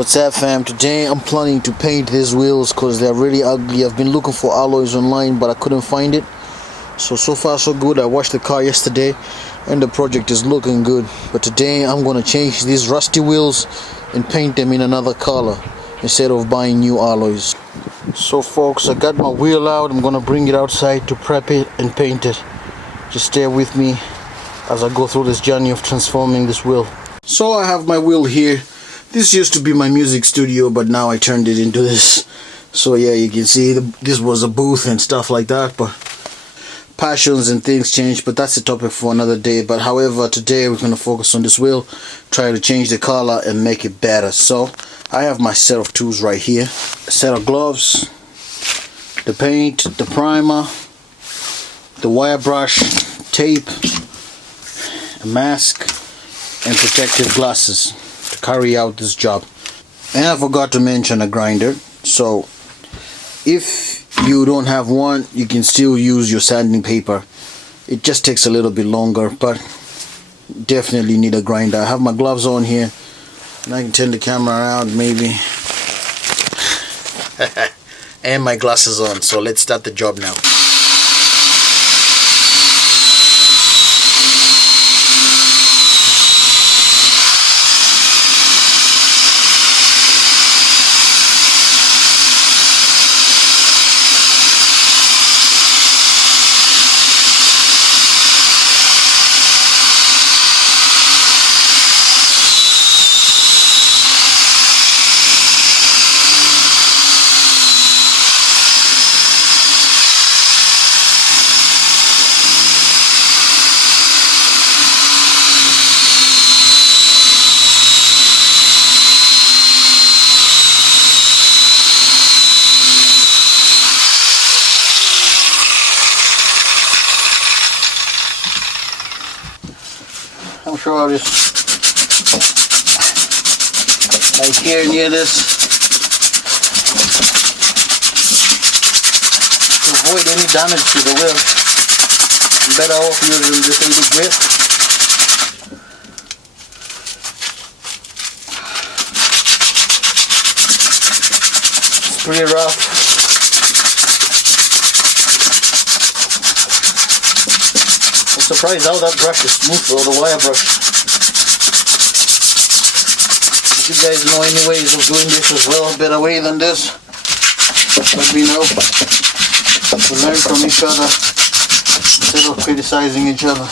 What's up, fam? Today I'm planning to paint these wheels because they're really ugly. I've been looking for alloys online but I couldn't find it. So far so good. I washed the car yesterday and the project is looking good. But today I'm going to change these rusty wheels and paint them in another color instead of buying new alloys. So folks, I got my wheel out. I'm going to bring it outside to prep it and paint it. Just stay with me as I go through this journey of transforming this wheel. So I have my wheel here. This used to be my music studio, but now I turned it into this. So yeah, you can see this was a booth and stuff like that, but passions and things change, but that's a topic for another day. But however, today we're going to focus on this wheel, try to change the color and make it better. So I have my set of tools right here. A set of gloves, the paint, the primer, the wire brush, tape, a mask, and protective glasses to carry out this job. And I forgot to mention a grinder. So if you don't have one, you can still use your sanding paper. It just takes a little bit longer, but definitely need a grinder. I have my gloves on here and I can turn the camera around maybe. And my glasses on. So let's start the job now. I'm sure I'll just like here near this to avoid any damage to the wheel. I'm better off using this 80 grit. It's pretty rough. I'm surprised how that brush is smooth, or the wire brush. If you guys know any ways of doing this as well, a better way than this, let me know. We learn from each other instead of criticizing each other.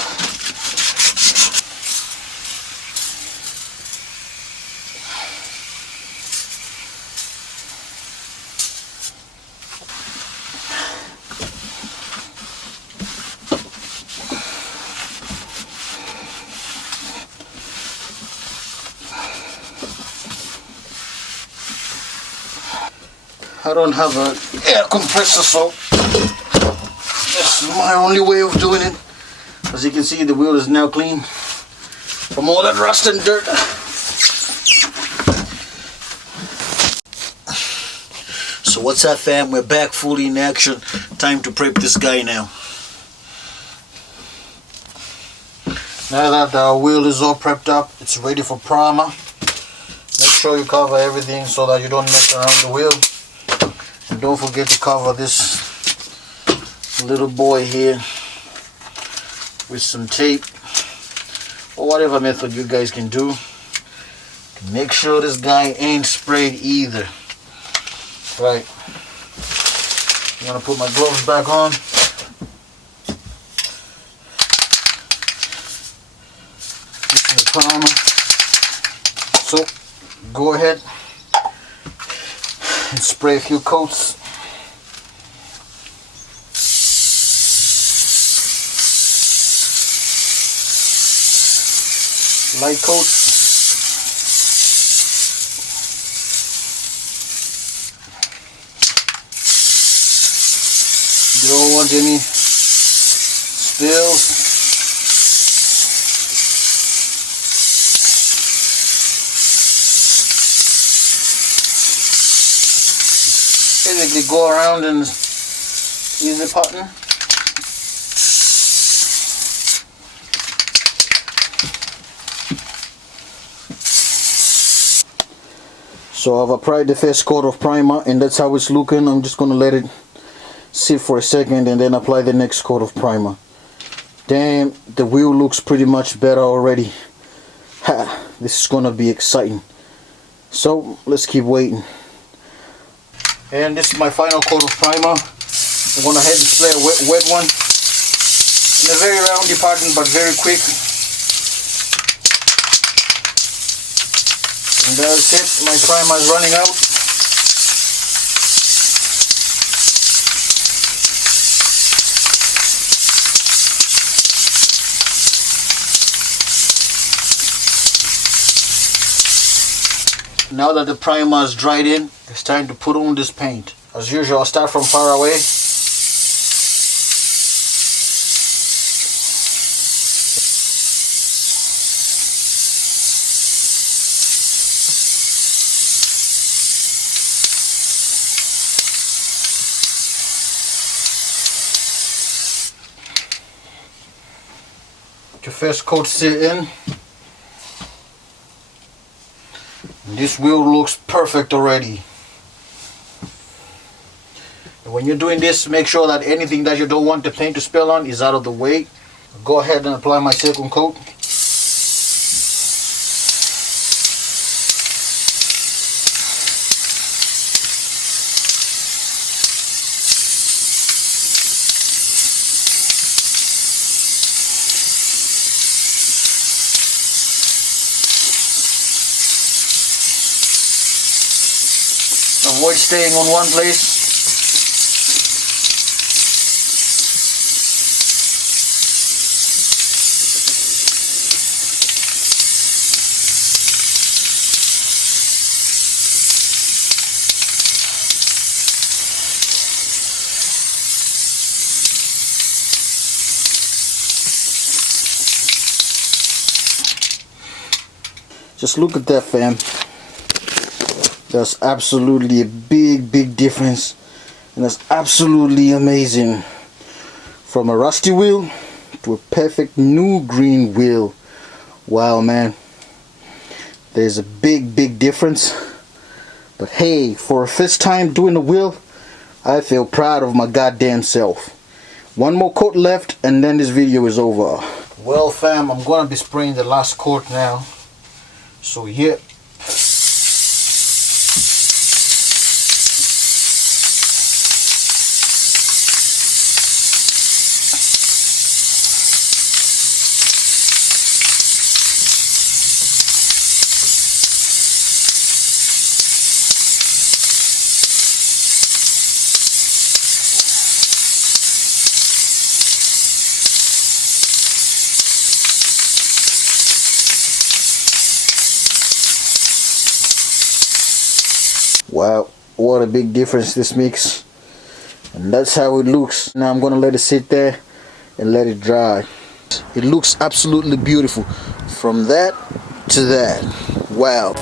I don't have an air compressor, so this is my only way of doing it. As you can see, the wheel is now clean from all that rust and dirt. So what's up, fam? We're back fully in action. Time to prep this guy now. Now that the wheel is all prepped up, it's ready for primer. Make sure you cover everything so that you don't mess around the wheel. And don't forget to cover this little boy here with some tape or whatever method you guys can do. Make sure this guy ain't sprayed either. Right. I'm gonna put my gloves back on. This is the primer. So go ahead and spray a few coats. Light coats. You don't want any spills. Basically go around and use the button. So I've applied the first coat of primer, and that's how it's looking. I'm just gonna let it sit for a second and then apply the next coat of primer. Damn, the wheel looks pretty much better already. Ha, this is gonna be exciting. So let's keep waiting. And this is my final coat of primer. I'm gonna have display a wet one in a very roundy pattern, but very quick. And that's it. My primer is running out. Now that the primer is dried in, it's time to put on this paint. As usual, I'll start from far away. Your first coat sit in. This wheel looks perfect already. And when you're doing this, make sure that anything that you don't want the paint to spill on is out of the way. Go ahead and apply my second coat. Avoid staying on one place. Just look at that, fam. That's absolutely a big difference, and that's absolutely amazing. From a rusty wheel to a perfect new green wheel. Wow, man, there's a big difference. But hey, for a first time doing a wheel, I feel proud of my goddamn self. One more coat left and then this video is over. Well, fam, I'm gonna be spraying the last coat now. So yeah. Wow, what a big difference this makes. And that's how it looks. Now I'm gonna let it sit there and let it dry. It looks absolutely beautiful from that to that. Wow.